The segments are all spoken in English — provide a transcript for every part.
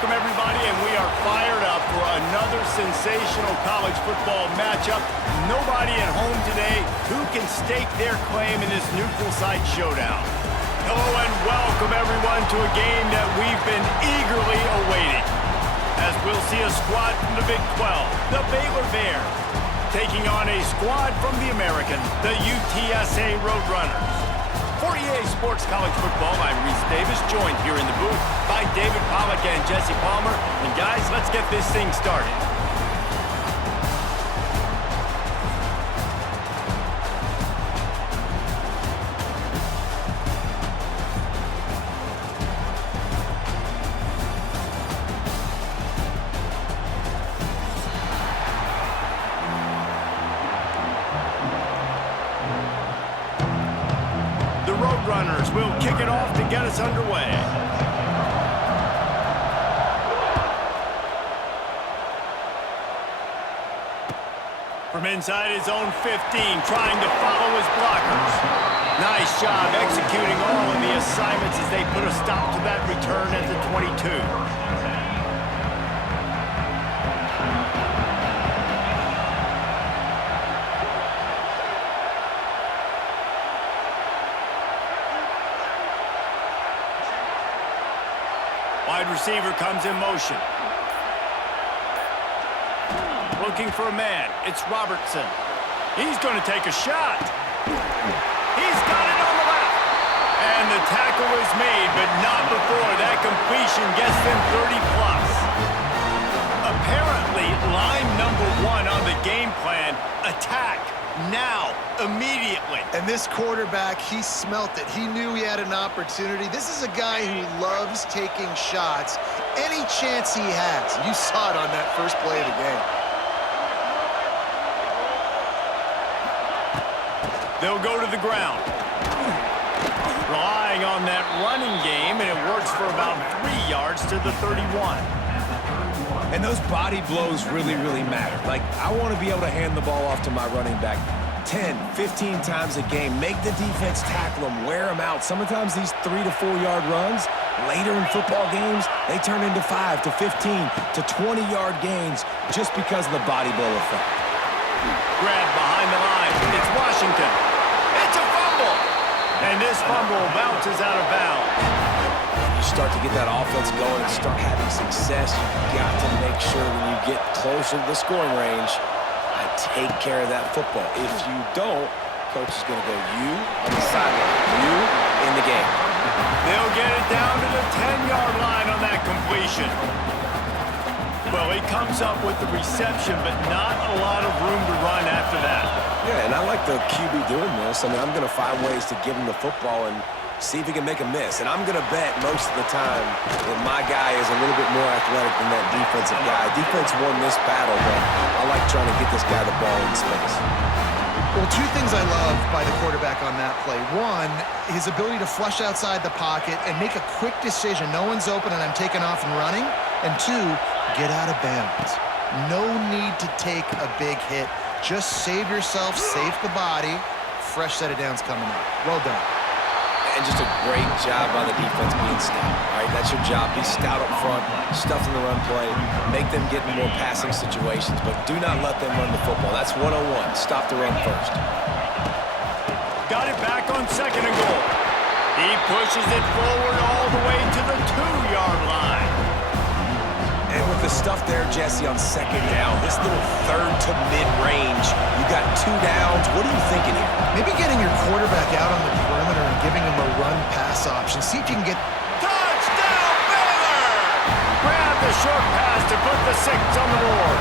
welcome everybody, and we are fired up for another sensational college football matchup. Nobody at home today who can stake their claim in this neutral site showdown. Hello and welcome everyone to a game that we've been eagerly awaiting, as we'll see a squad from the Big 12, the Baylor Bears, taking on a squad from the American, the UTSA Roadrunners. For EA Sports College Football, I'm Reese Davis, joined here in the booth by David Pollack and Jesse Palmer. And guys, let's get this thing started. Roadrunners will kick it off to get us underway. From inside his own 15, trying to follow his blockers. Nice job executing all of the assignments as they put a stop to that return at the 22. Wide receiver comes in motion. Looking for a man. It's Robertson. He's going to take a shot. He's got it on the left. And the tackle is made, but not before that completion gets them 30+. Apparently, line number one on the game plan, attack. Now, immediately. And this quarterback, he smelt it. He knew he had an opportunity. This is a guy who loves taking shots any chance he has. You saw it on that first play of the game. They'll go to the ground. Relying on that running game, and it works for about 3 yards to the 31. And those body blows really, really matter. Like, I want to be able to hand the ball off to my running back 10, 15 times a game. Make the defense tackle them, wear them out. Sometimes these 3 to 4 yard runs, later in football games, they turn into 5 to 15 to 20 yard gains just because of the body blow effect. Grab behind the line. It's Washington. It's a fumble. And this fumble bounces out of bounds. You start to get that offense going and start having success, you got to make sure when you get closer to the scoring range, I take care of that football. If you don't, coach is going to go, you on the sideline, you in the game. They'll get it down to the 10-yard line on that completion. Well, he comes up with the reception, but not a lot of room to run after that. Yeah, and I like the QB doing this. I mean, I'm going to find ways to give him the football and see if he can make a miss. And I'm going to bet most of the time that my guy is a little bit more athletic than that defensive guy. Defense won this battle, but I like trying to get this guy the ball in space. Well, two things I love by the quarterback on that play. One, his ability to flush outside the pocket and make a quick decision. No one's open and I'm taking off and running. And two, get out of bounds. No need to take a big hit. Just save yourself, save the body. Fresh set of downs coming up. Well done. And just a great job by the defense being stout. All right, that's your job. Be stout up front, stuff in the run play, make them get in more passing situations, but do not let them run the football. That's 101. Stop the run first. Got it back on 2nd and goal. He pushes it forward all the way to the 2-yard line. And with the stuff there, Jesse, on 2nd down, this little third to mid-range, you got 2 downs. What are you thinking here? Maybe getting your quarterback out on the perimeter and giving him a run-pass option. See if you can get... Touchdown, Baylor! Grab the short pass to put the 6 on the board.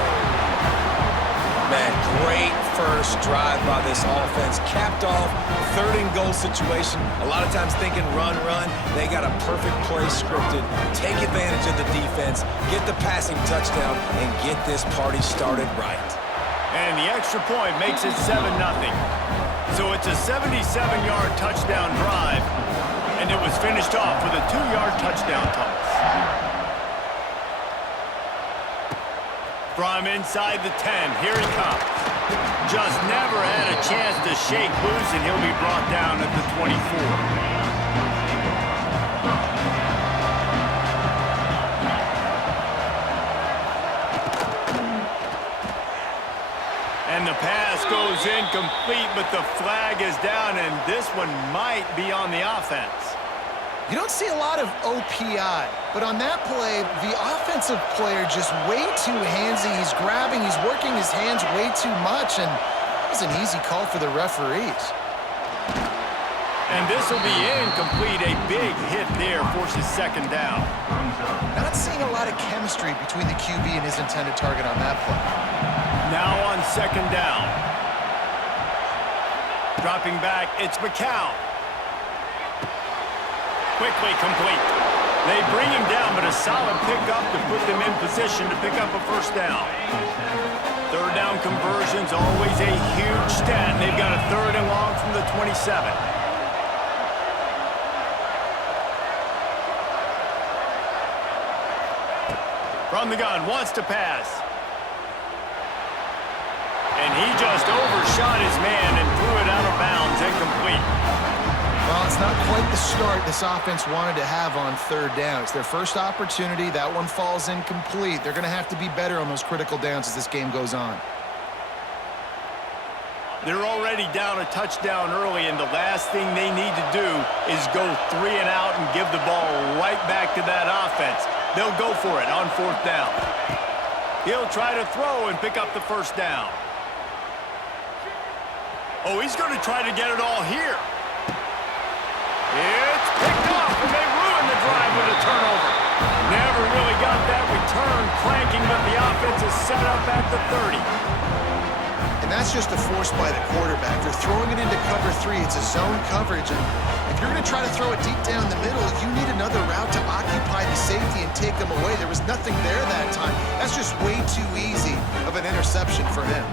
Man, great first drive by this offense. Capped off, 3rd and goal situation. A lot of times thinking run, run. They got a perfect play scripted. Take advantage of the defense, get the passing touchdown, and get this party started right. And the extra point makes it 7-0. So it's a 77-yard touchdown drive, and it was finished off with a 2-yard touchdown toss. From inside the 10, here he comes. Just never had a chance to shake loose, and he'll be brought down at the 24. And the pass goes incomplete, but the flag is down, and this one might be on the offense. You don't see a lot of OPI, but on that play, the offensive player just way too handsy. He's grabbing, he's working his hands way too much, and it was an easy call for the referees. And this will be incomplete. A big hit there forces second down. Not seeing a lot of chemistry between the QB and his intended target on that play. Now on second down. Dropping back, it's McCown. Quickly complete. They bring him down, but a solid pickup to put them in position to pick up a first down. Third down conversion's always a huge stat, and they've got a third and long from the 27. From the gun, wants to pass. And he just overshot his man and threw it out of bounds, incomplete. Well, it's not quite the start this offense wanted to have on third down. It's their first opportunity. That one falls incomplete. They're going to have to be better on those critical downs as this game goes on. They're already down a touchdown early, and the last thing they need to do is go 3 and out and give the ball right back to that offense. They'll go for it on fourth down. He'll try to throw and pick up the first down. Oh, he's going to try to get it all here. It's picked off, and they ruin the drive with a turnover. Never really got that return cranking, but the offense is set up at the 30. And that's just a force by the quarterback. They're throwing it into cover 3. It's a zone coverage. And if you're going to try to throw it deep down the middle, you need another route to occupy the safety and take them away. There was nothing there that time. That's just way too easy of an interception for him.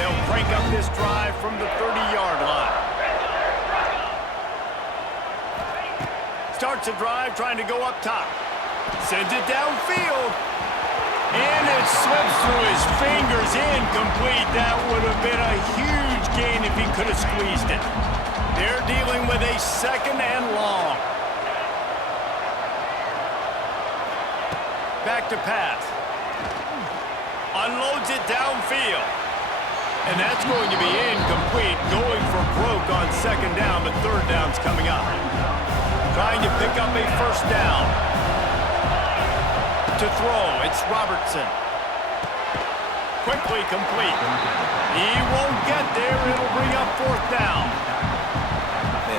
They'll crank up this drive from the 30-yard line. Starts a drive trying to go up top. Sends it downfield. And it slips through his fingers, incomplete. That would have been a huge gain if he could have squeezed it. They're dealing with a second and long. Back to pass. Unloads it downfield. And that's going to be incomplete. Going for broke on second down, but third down's coming up. Trying to pick up a first down. To throw, it's Robertson. Quickly complete. He won't get there. It'll bring up fourth down.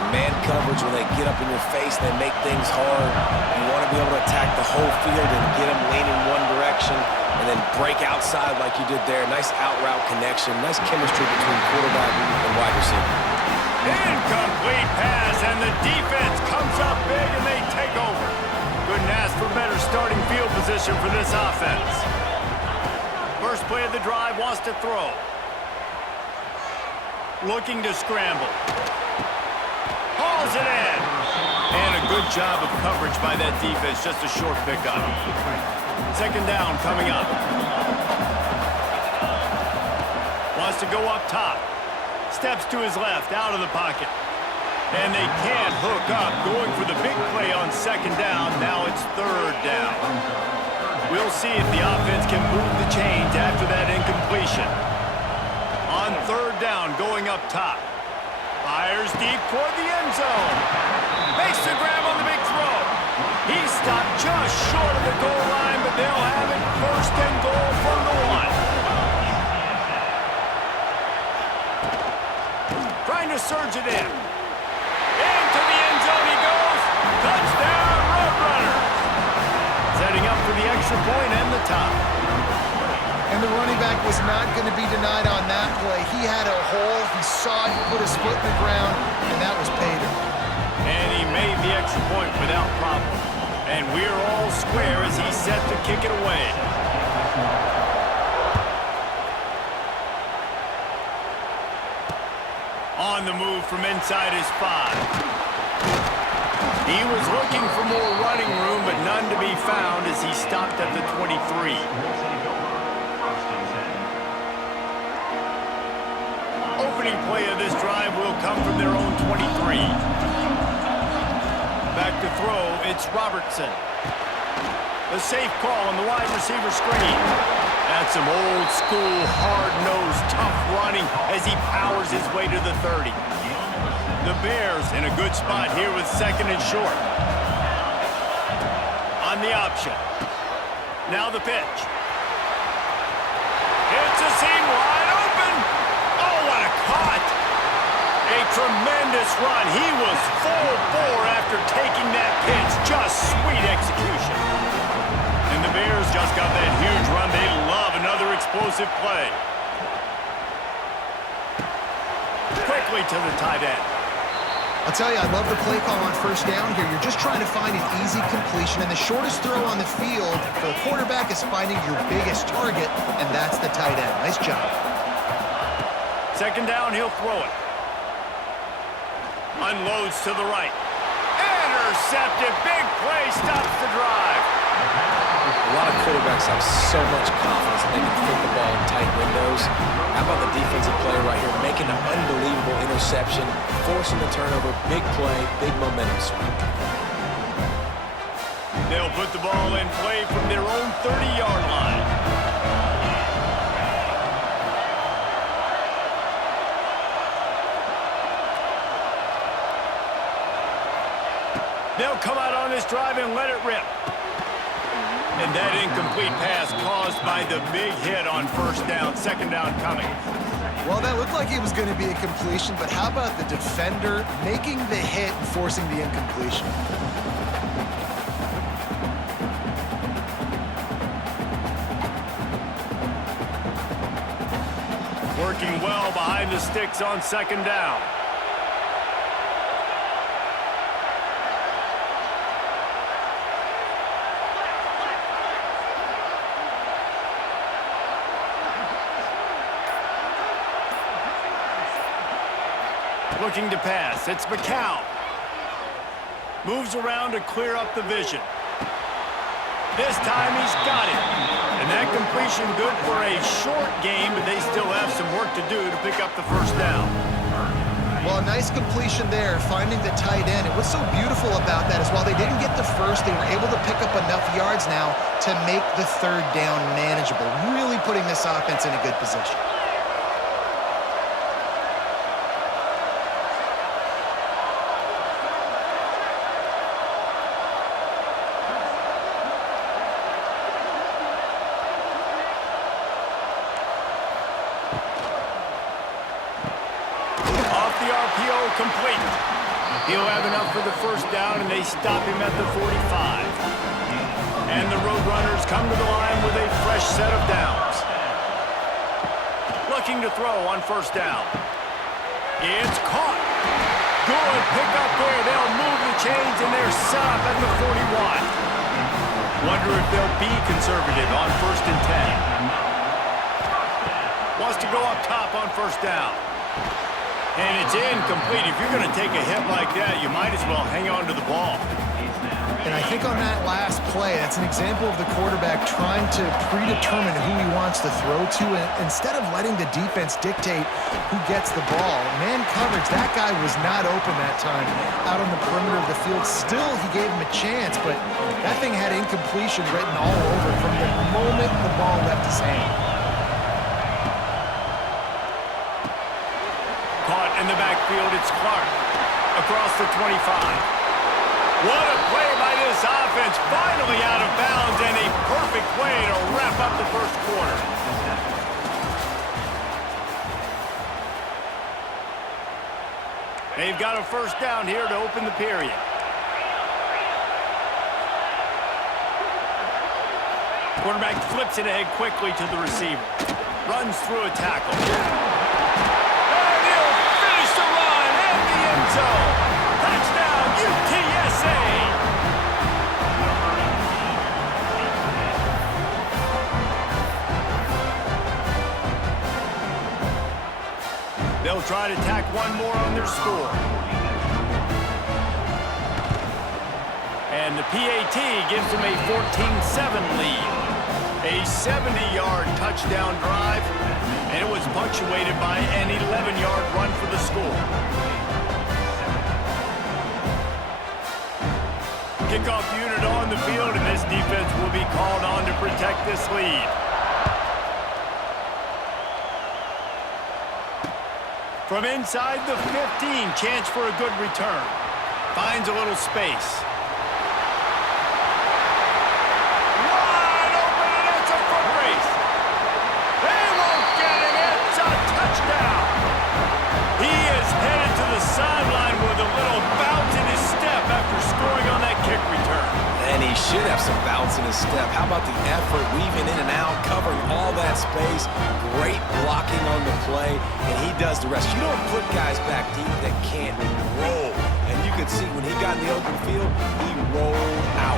Man coverage, when they get up in your face, they make things hard. You want to be able to attack the whole field and get them leaning one direction and then break outside like you did there. Nice out-route connection. Nice chemistry between quarterback and wide receiver. Incomplete pass, and the defense comes up big, and they take over. Couldn't ask for better starting field position for this offense. First play of the drive, wants to throw. Looking to scramble. Hauls it in. And a good job of coverage by that defense, just a short pickup. Second down coming up. Wants to go up top. Steps to his left, out of the pocket. And they can't hook up, going for the big play on second down. Now it's third down. We'll see if the offense can move the chains after that incompletion. On third down, going up top. Fires deep toward the end zone. Makes the grab on the big throw. He stopped just short of the goal line, but they'll have it first and goal from the 1. Trying to surge it in. Into the end zone he goes. Touchdown, Roadrunners. Setting up for the extra point and the top. And the running back was not going to be denied on that play. He had a hole. He saw it, put his foot in the ground, and that was pay dirt. And he made the extra point without problem. And we're all square as he's set to kick it away. On the move from inside his 5. He was looking for more running room, but none to be found as he stopped at the 23. Opening play of this drive will come from their own 23. Back to throw, it's Robertson. The safe call on the wide receiver screen. That's some old school, hard-nosed, tough running as he powers his way to the 30. The Bears in a good spot here with second and short. On the option. Now the pitch. It's a seam wide open. Oh, what a cut. A tremendous run. He was full bore after taking that pitch. Just sweet execution. And the Bears just got that huge run. They love another explosive play. Quickly to the tight end. I'll tell you, I love the play call on first down here. You're just trying to find an easy completion, and the shortest throw on the field for the quarterback is finding your biggest target, and that's the tight end. Nice job. Second down, he'll throw it. Unloads to the right. Intercepted. Big play. Stops the drive. A lot of quarterbacks have so much confidence that they can fit the ball in tight windows. How about the defensive player right here making an unbelievable interception, forcing the turnover, big play, big momentum swing. They'll put the ball in play from their own 30-yard line. They'll come out on this drive and let it rip. And that incomplete pass caused by the big hit on first down. Second down coming. Well, that looked like it was going to be a completion, but how about the defender making the hit and forcing the incompletion? Working well behind the sticks on second down. Looking to pass. It's McCown. Moves around to clear up the vision. This time he's got it. And that completion good for a short game, but they still have some work to do to pick up the first down. Well, a nice completion there, finding the tight end. And what's so beautiful about that is while they didn't get the first, they were able to pick up enough yards now to make the third down manageable, really putting this offense in a good position. Complete. He'll have enough for the first down, and they stop him at the 45. And the Roadrunners come to the line with a fresh set of downs. Looking to throw on first down. It's caught. Good pickup there. They'll move the chains, and they're set up at the 41. Wonder if they'll be conservative on first and 10. Wants to go up top on first down. And it's incomplete. If you're going to take a hit like that, you might as well hang on to the ball. And I think on that last play, that's an example of the quarterback trying to predetermine who he wants to throw to. And instead of letting the defense dictate who gets the ball, man coverage, that guy was not open that time out on the perimeter of the field. Still, he gave him a chance, but that thing had incompletion written all over from the moment the ball left his hand. In the backfield, it's Clark. Across the 25. What a play by this offense. Finally out of bounds, and a perfect way to wrap up the first quarter. They've got a first down here to open the period. Quarterback flips it ahead quickly to the receiver. Runs through a tackle. Zone. Touchdown, UTSA! They'll try to tack one more on their score. And the PAT gives them a 14-7 lead. A 70-yard touchdown drive, and it was punctuated by an 11-yard run for the score. Kickoff unit on the field, and this defense will be called on to protect this lead. From inside the 15, chance for a good return. Finds a little space. Wide open, and it's a foot race. They won't get him. It's a touchdown. He is headed to the sideline with a little bounce in his step after scoring on that kick return. And he should have some bounce in his step. How about the effort, weaving in and out, covering all that space, great blocking on the play, and he does the rest. You don't put guys back deep that can't roll. And you could see when he got in the open field, he rolled out.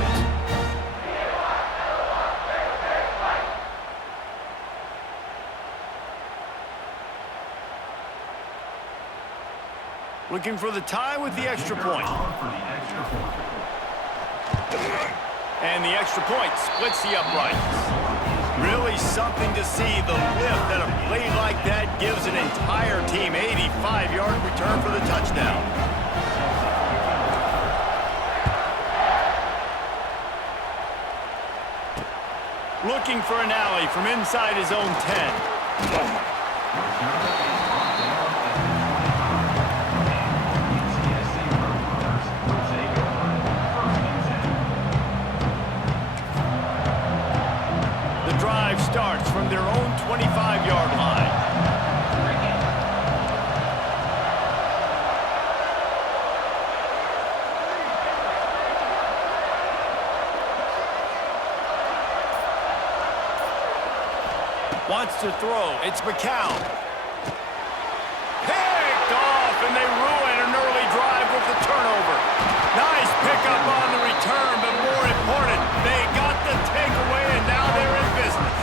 Looking for the tie with the extra point. And the extra point splits the uprights. Really something to see, the lift that a play like that gives an entire team. 85-yard return for the touchdown. Looking for an alley from inside his own 10. Starts from their own 25-yard line. Wants to throw. It's McCown. Picked off, and they ruin an early drive with the turnover. Nice pickup on the return, but more important, they got the takeaway, and now they're in business.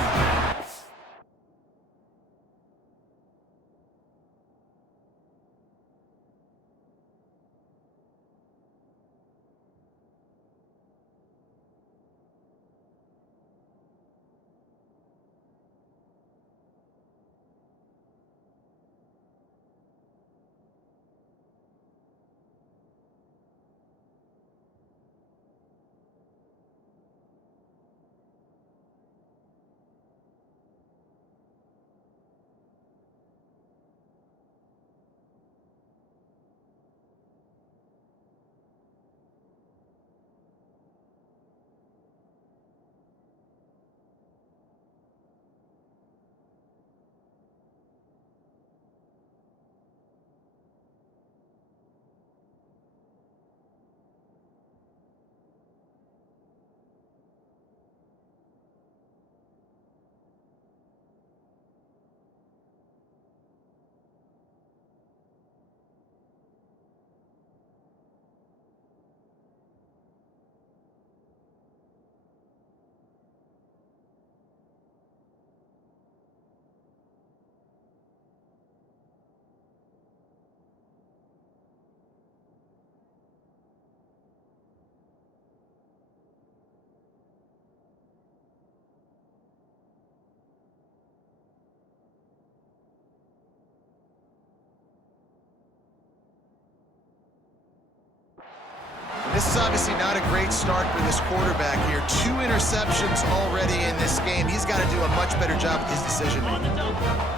This is obviously not a great start for this quarterback here. 2 interceptions already in this game. He's got to do a much better job with his decision-making.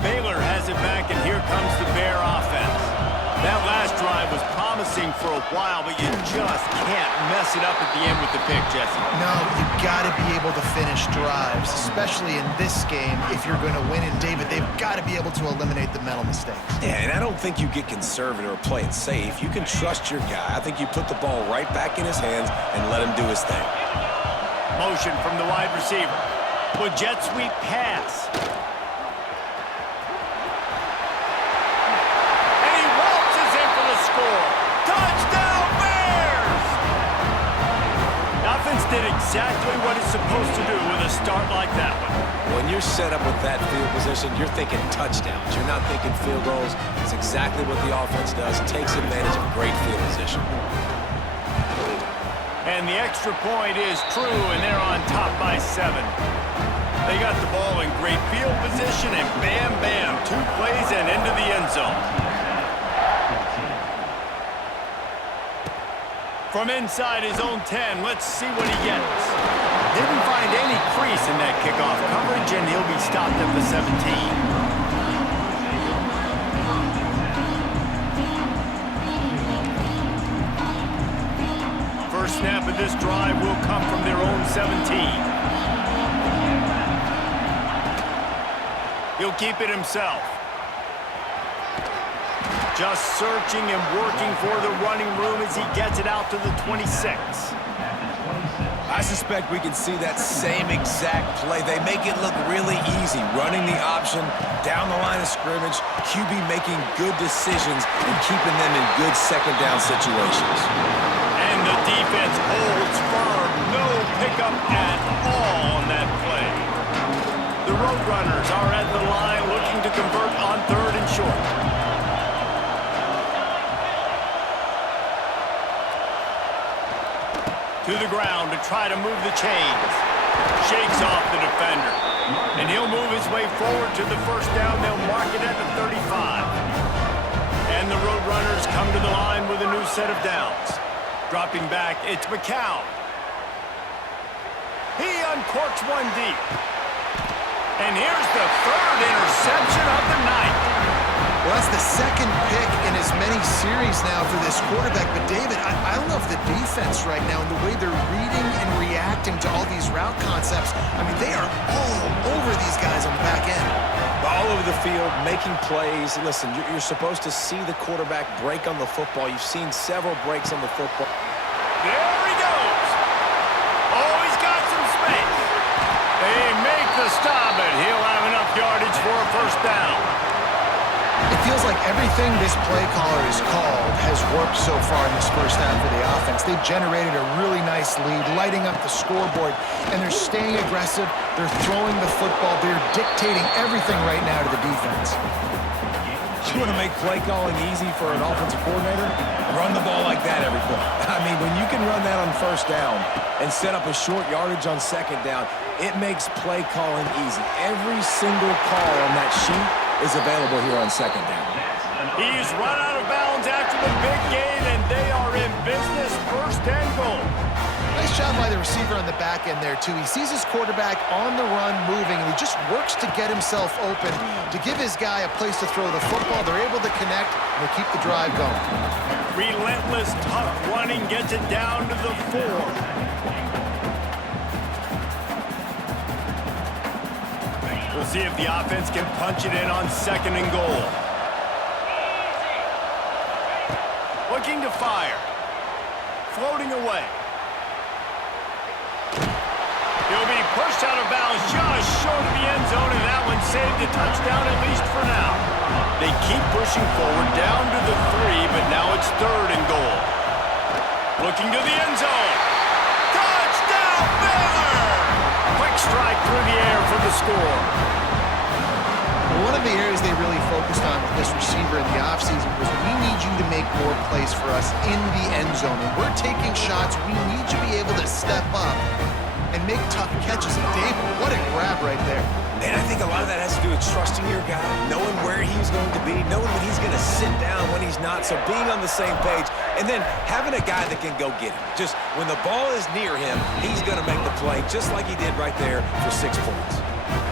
Baylor has it back, and here comes the Bear offense. That last drive was promising for a while, but you just can't mess it up at the end with the pick, Jesse. No, you've got to be able to finish drives, especially in this game if you're going to win. And, David, they've got to be able to eliminate the mental mistakes. Yeah, and I don't think you get conservative or play it safe. You can trust your guy. I think you put the ball right back in his hands and let him do his thing. Motion from the wide receiver. With jet sweep pass. Touchdown, Bears! Offense did exactly what it's supposed to do with a start like that one. When you're set up with that field position, you're thinking touchdowns. You're not thinking field goals. It's exactly what the offense does. Takes advantage of great field position. And the extra point is true, and they're on top by 7. They got the ball in great field position, and bam, bam, 2 plays and into the end zone. From inside his own 10, let's see what he gets. Didn't find any crease in that kickoff coverage, and he'll be stopped at the 17. this drive will come from their own 17. He'll keep it himself. Just searching and working for the running room as he gets it out to the 26. I suspect we can see that same exact play. They make it look really easy, running the option down the line of scrimmage, QB making good decisions and keeping them in good second down situations. And the defense holds firm. No pickup at all on that play. The Roadrunners are at the line looking to convert on 3rd and short. To the ground to try to move the chains. Shakes off the defender. And he'll move his way forward to the first down. They'll mark it at the 35. And the Roadrunners come to the line with a new set of downs. Dropping back, it's McCown. He uncorks one deep. And here's the 3rd interception of the night. Well, that's the 2nd pick in as many series now for this quarterback. But, David, I love the defense right now and the way they're reading and reacting to all these route concepts. I mean, they are all over these guys on the back end. All over the field, making plays. Listen, you're supposed to see the quarterback break on the football. You've seen several breaks on the football. There he goes. Oh, he's got some space. They make the stop, and he'll have enough yardage for a first down. It feels like everything this play caller has called has worked so far in this first half of the offense. They've generated a really nice lead, lighting up the scoreboard, and they're staying aggressive. They're throwing the football. They're dictating everything right now to the defense. You want to make play calling easy for an offensive coordinator? Run the ball like that every point. I mean, when you can run that on first down and set up a short yardage on second down, it makes play calling easy. Every single call on that sheet is available here on second down. He's run out of bounds after the big gain, and they are in business. 1st and goal. Nice job by the receiver on the back end there, too. He sees his quarterback on the run moving, and he just works to get himself open, to give his guy a place to throw the football. They're able to connect, and they keep the drive going. Relentless, tough running gets it down to the 4. We'll see if the offense can punch it in on 2nd and goal. Looking to fire. Floating away. He'll be pushed out of bounds just short of the end zone, and that one saved a touchdown at least for now. They keep pushing forward down to the 3, but now it's 3rd and goal. Looking to the end zone. Touchdown, Baylor! Quick strike through the air for the score. One of the areas they really focused on with this receiver in the offseason was we need you to make more plays for us in the end zone. When we're taking shots, we need you to be able to step up and make tough catches. And David, what a grab right there. And I think a lot of that has to do with trusting your guy, knowing where he's going to be, knowing when he's going to sit down, when he's not, so being on the same page, and then having a guy that can go get him. Just when the ball is near him, he's going to make the play, just like he did right there for 6 points.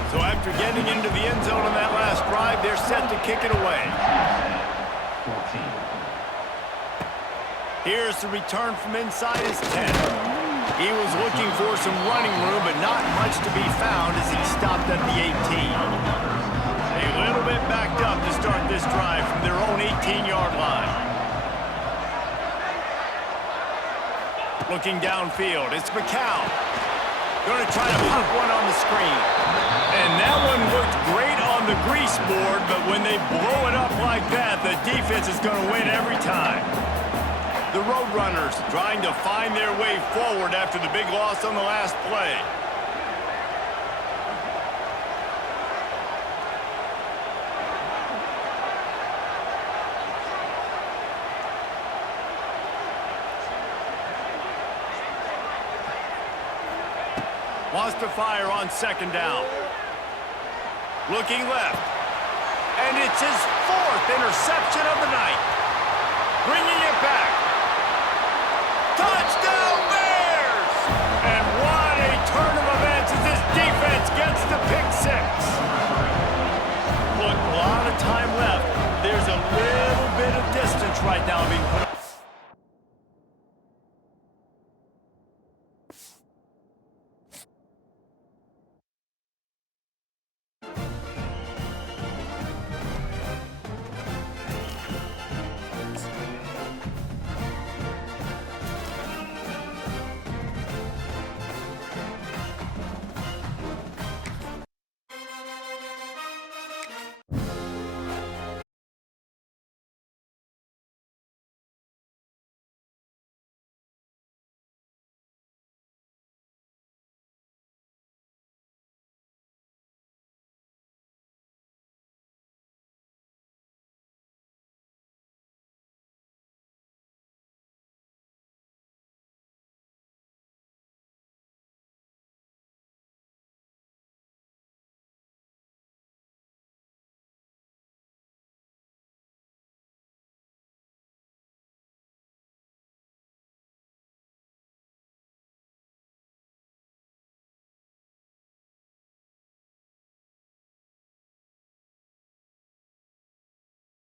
So after getting into the end zone on that last drive, they're set to kick it away. 14. Here's the return from inside his 10. He was looking for some running room, but not much to be found as he stopped at the 18. A little bit backed up to start this drive from their own 18-yard line. Looking downfield, it's McCown. Going to try to pop one on the screen. And that one looked great on the grease board, but when they blow it up like that, the defense is going to win every time. The Roadrunners trying to find their way forward after the big loss on the last play. Wants to fire on 2nd down. Looking left. And it's his 4th interception of the night. Bringing it back. Touchdown Bears! And what a turn of events as this defense gets the pick 6. Look, a lot of time left. There's a little bit of distance right now being put